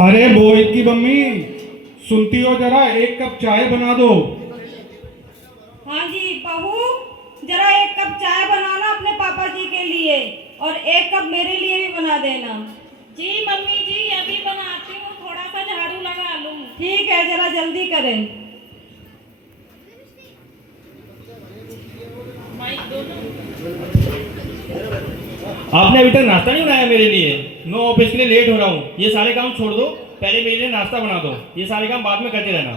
अरे मोहित की मम्मी, सुनती हो जरा, एक कप चाय बना दो। हाँ जी बहू, जरा एक कप चाय बनाना अपने पापा जी के लिए और एक कप मेरे लिए भी बना देना। जी मम्मी जी, अभी बनाती हूँ, थोड़ा सा झाड़ू लगा लूँ। ठीक है, जरा जल्दी करें। माइक दो ना। आपने अभी तक नाश्ता नहीं बनाया मेरे लिए। मैं ऑफिस के लिए लेट हो रहा हूँ। ये सारे काम छोड़ दो, पहले मेरे लिए नाश्ता बना दो। ये सारे काम बाद में करते रहना।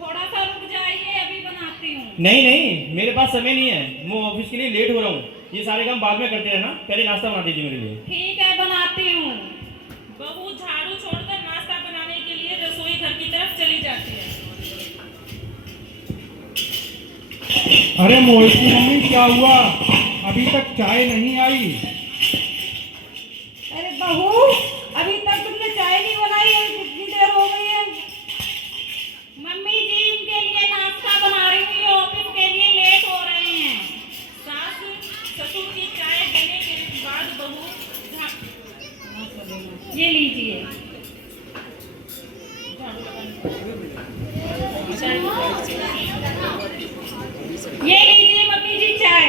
थोड़ा सा रुक जाइए, अभी बनाती हूँ। नहीं नहीं, मेरे पास समय नहीं है, मैं ऑफिस के लिए लेट हो रहा हूँ। ये सारे काम बाद में करते रहना, पहले नाश्ता बना दीजिए मेरे लिए। ठीक है, बनाती हूँ। बहू झाड़ू छोड़कर नाश्ता बनाने के लिए रसोई घर की तरफ चली जाती है। अरे मोहित की मम्मी, क्या हुआ? अभी तक चाय नहीं आई। अरे बहू, अभी तक तुमने चाय नहीं बनाई है, कितनी देर हो गई है? मम्मी जी, इनके लिए नाश्ता बना रही हूँ, ये ऑफिस के लिए लेट हो रहे हैं। सास ससुर की चाय देने के बाद बहू ये लीजिए। ये लीजिए मम्मी जी चाय।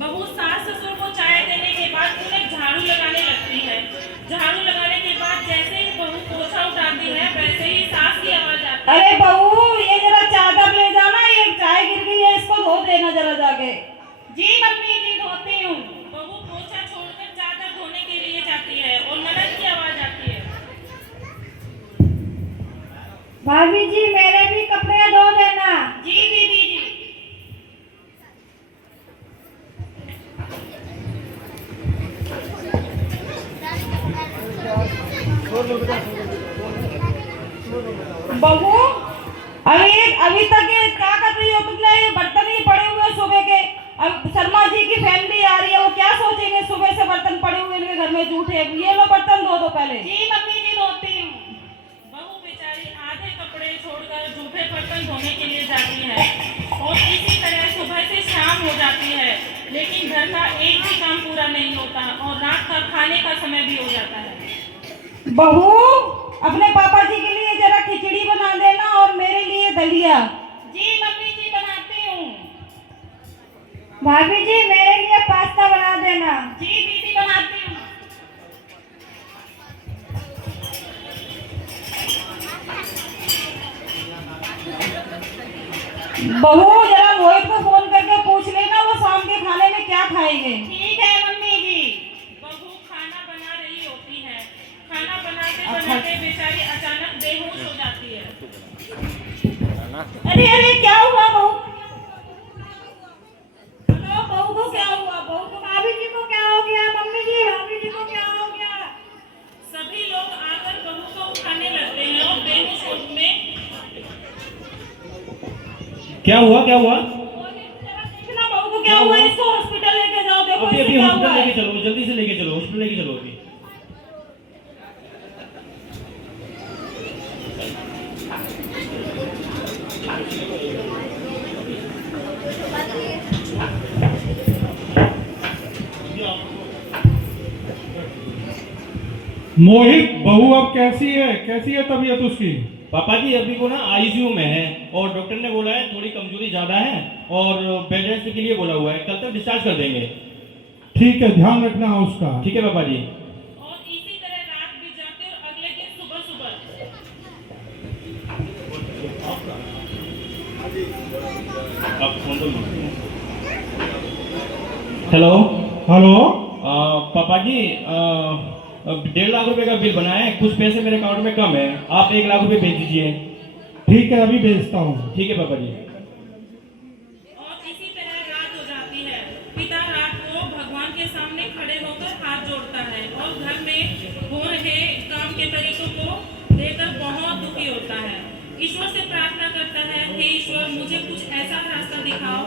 बहू सास ससुर को चाय देने के बाद उन्हें झाड़ू लगाने लगती है। झाड़ू लगाने के बाद जैसे ही बहू पोछा उठाती है, वैसे ही सास की आवाज आती है। अरे बहू, ये जरा चादर ले जाना, ये चाय गिर गई है, इसको धो देना जरा जाके। जी मम्मी जी, धोती हूँ। बहू पोछा छोड़कर चादर धोने के लिए जाती है और ननद की आवाज आती है। भाभी जी, मेरे भी कपड़े धो देना। जी दीदी जी। बहू, अभी तक ये क्या कर रही हो तुमने? ये बर्तन ही पड़े हुए हैं सुबह के। अब शर्मा जी की फैमिली आ रही है, वो क्या सोचेंगे? सुबह से बर्तन पड़े हुए इनके घर में जूठे। ये लो बर्तन धो दो पहले। जी मम्मी जी, धोती हूँ। बहू बेचारी आधे कपड़े छोड़कर जूठे बर्तन धोने के लिए जाती है और इसी तरह सुबह से शाम हो जाती है, लेकिन घर का एक भी काम पूरा नहीं होता और रात का खाने का समय भी हो जाता है। बहू, अपने पापा जी के लिए जरा खिचड़ी बना देना और मेरे लिए दलिया। जी मम्मी जी, बनाती हूँ। भाभी जी, मेरे लिए पास्ता बना देना। जी दीदी, बनाती हूँ। बहू, जरा मोहित को फोन करके पूछ लेना वो शाम के खाने में क्या खाएंगे। ठीक है मम्मी जी। बहू खाना बना रही होती है। खाना बनाते बनाते बेचारी अचानक बेहोश हो जाती है। अरे अरे, क्या हुआ बहू? हेलो, बहू को क्या हुआ? बहू को, भाभी जी को क्या हो गया? मम्मी जी, भाभी जी को क्या हो गया? सभी लोग आकर बहू को उठाने लगते हैं और बेहोश होश में। क्या हुआ क्या हुआ? जरा देखना बहू को क्या हुआ, इसको हॉस्पिटल लेके जाओ। देखो अभी इसे अभी क्या हुआ हॉस्पिटल है। लेके चलो, जल्दी से लेके चलो, हॉस्पिटल लेके चलो अभी। मोहित, बहू अब कैसी है? कैसी है तबीयत उसकी? पापा जी अभी को ना आईसीयू में है और डॉक्टर ने बोला है थोड़ी कमजोरी ज्यादा है और बेड रेस्ट के लिए बोला हुआ है, कल तक डिस्चार्ज कर देंगे। ठीक है, ध्यान रखना उसका। ठीक है पापा जी। और इसी तरह रात बीत जाती और अगले दिन सुबह सुबह। आप फोन दो। हेलो। हेलो। पापा जी, 1.5 लाख रुपए का बिल बना है, कुछ पैसे मेरे अकाउंट में कम है, आप 1 लाख रुपए भेज दीजिए। ठीक है, अभी भेजता हूँ। ठीक है पापा जी। और इसी तरह रात हो जाती है। पिता रात को भगवान के सामने खड़े होकर हाथ जोड़ता है और घर में हो रहे काम के तरीकों को लेकर बहुत दुखी होता है। ईश्वर से प्रार्थना करता है, हे ईश्वर, मुझे कुछ ऐसा रास्ता दिखाओ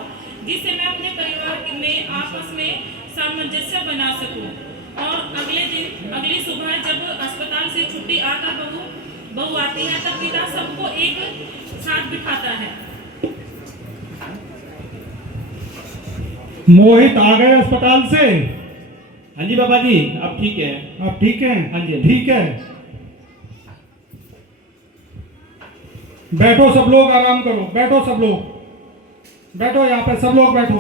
जिससे मैं अपने परिवार में आपस में सामंजस्य बना सकूं। और अगली सुबह जब अस्पताल से छुट्टी आकर बहू आती है, तब पिता सबको एक साथ बिठाता है। मोहित आ गए अस्पताल से? हाँ जी पापा जी, अब ठीक है। आप ठीक हैं? हाँ जी। ठीक है, बैठो सब लोग, आराम करो, बैठो सब लोग, बैठो यहाँ पे सब लोग बैठो,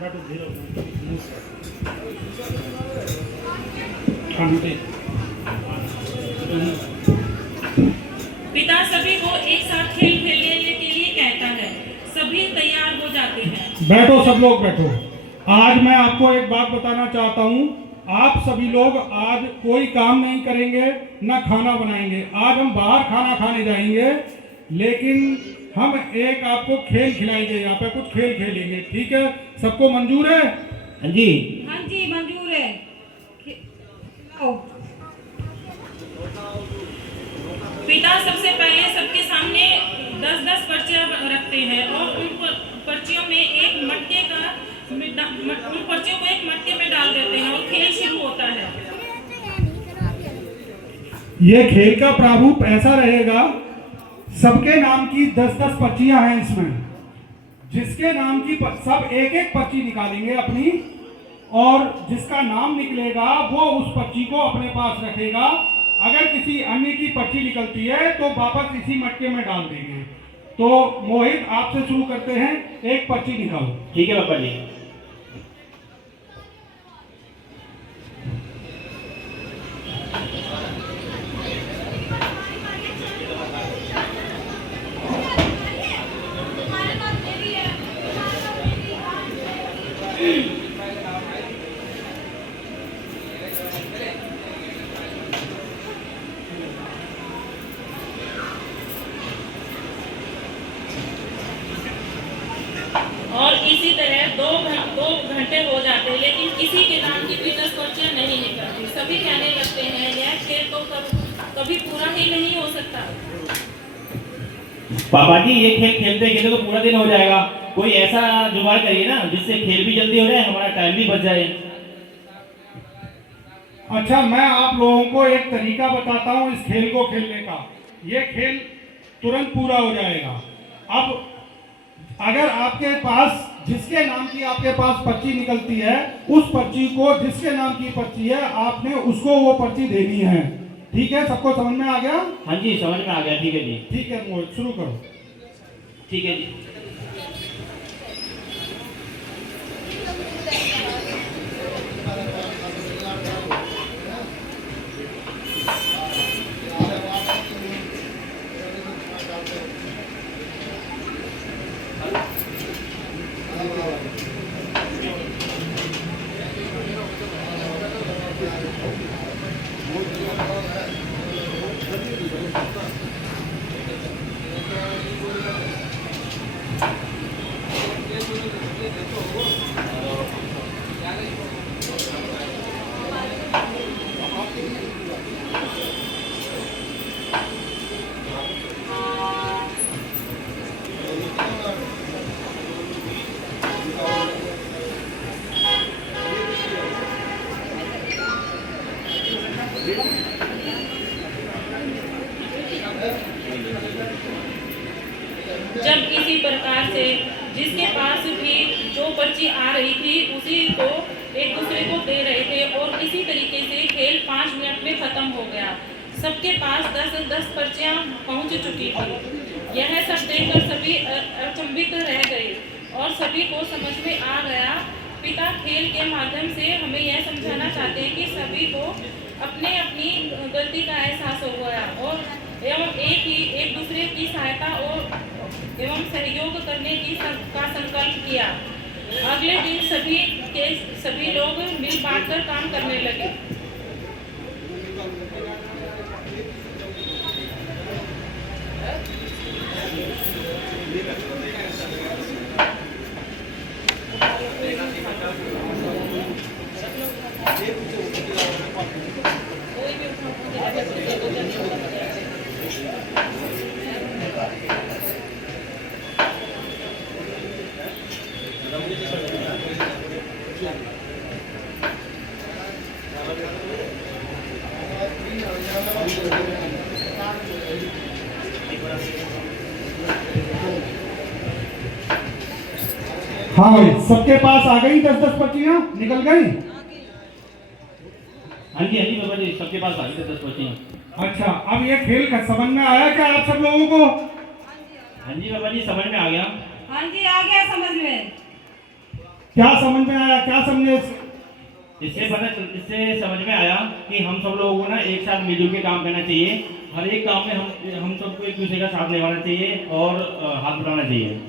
बैठो धीरे पिता सभी को एक साथ खेल खेलने के लिए कहता है, सभी तैयार हो जाते हैं। बैठो सब लोग बैठो। आज मैं आपको एक बात बताना चाहता हूँ, आप सभी लोग आज कोई काम नहीं करेंगे, न खाना बनाएंगे। आज हम बाहर खाना खाने जाएंगे, लेकिन हम एक आपको खेल खिलाएंगे, यहाँ पे कुछ खेल खेलेंगे, ठीक है? सबको मंजूर है? हाँ जी। हाँ जी मंजूर है। खिलाओ। पिता सबसे पहले सबके सामने 10-10 पर्चियां रखते हैं और उन पर्चियों में एक मटके का उन पर्चियों को एक मटके में डाल देते हैं और खेल शुरू होता है। ये खेल का प्रारूप ऐसा रहेगा, सबके नाम की 10-10 पर्चियां हैं इसमें, जिसके नाम की सब एक एक पर्ची निकालेंगे अपनी, और जिसका नाम निकलेगा वो उस पर्ची को अपने पास रखेगा। अगर किसी अन्य की पर्ची निकलती है तो वापस इसी मटके में डाल देंगे। तो मोहित, आपसे शुरू करते हैं, एक पर्ची निकालो। ठीक है पापा जी। और इसी तरह 2 घंटे हो जाते हैं, लेकिन किसी के नाम की भी 10 पर्चियां नहीं निकलती। सभी कहने लगते हैं, यह खेल तो कभी पूरा ही नहीं हो सकता। पापा जी, ये खेल खेलते खेलते तो पूरा दिन हो जाएगा। कोई ऐसा जुगाड़ करिए ना जिससे खेल भी जल्दी हो जाए, हमारा टाइम भी बच जाए। अच्छा, मैं आप लोगों को एक तरीका बताता हूँ इस खेल को खेलने का। ये खेल तुरंत पूरा हो जाएगा। अब अगर आपके पास जिसके नाम की आपके पास पर्ची निकलती है, उस पर्ची को, जिसके नाम की पर्ची है, आपने उसको वो पर्ची देनी है। ठीक है? सबको समझ में आ गया? हाँ जी, समझ में आ गया। ठीक है जी। ठीक है मोहित, शुरू करो। ठीक है जी। जब इसी प्रकार से जिसके पास भी जो पर्ची आ रही थी उसी को एक दूसरे को दे रहे थे, और इसी तरीके से खेल 5 मिनट में खत्म हो गया। सबके पास 10-10 पर्चियां पहुंच चुकी थी। यह सब देखकर सभी अचंभित रह गए और सभी को समझ में आ गया। पिता खेल के माध्यम से हमें यह समझाना चाहते हैं कि सभी को अपने अपनी गलती का एहसास हो गया और एवं एक दूसरे की सहायता और एवं सहयोग करने का संकल्प किया। अगले दिन सभी लोग मिल बांटकर काम करने लगे। हाँ भाई, सबके पास आ गई 10-10 पर्चियां निकल गई। हाँ जी बाबा जी, सबके पास आ गई 10 पर्चियाँ। अच्छा, अब ये खेल का समझ में आया क्या आप सब लोगों को? हाँ जी बाबा जी, समझ में आ गया। हाँ जी आ गया समझ में। क्या समझ में आया, क्या समझे? इससे समझ में आया कि हम सब लोगों को ना एक साथ मिलजुल के काम करना चाहिए। हर एक काम में हम सबको एक दूसरे का साथ निभाना चाहिए और हाथ बढ़ाना चाहिए।